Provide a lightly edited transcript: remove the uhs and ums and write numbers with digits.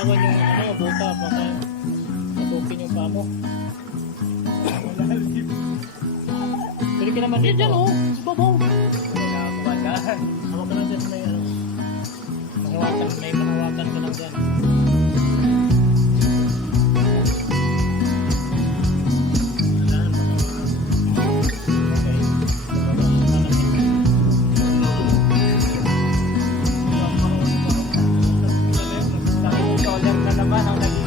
bitawan yung ano, buta, baka matukin yung pamo. Pwede ka naman dito. Yan, oh. Babaw. Hawakan lang dyan, may ano. May mahawakan ka lang dyan. Solar na naman ang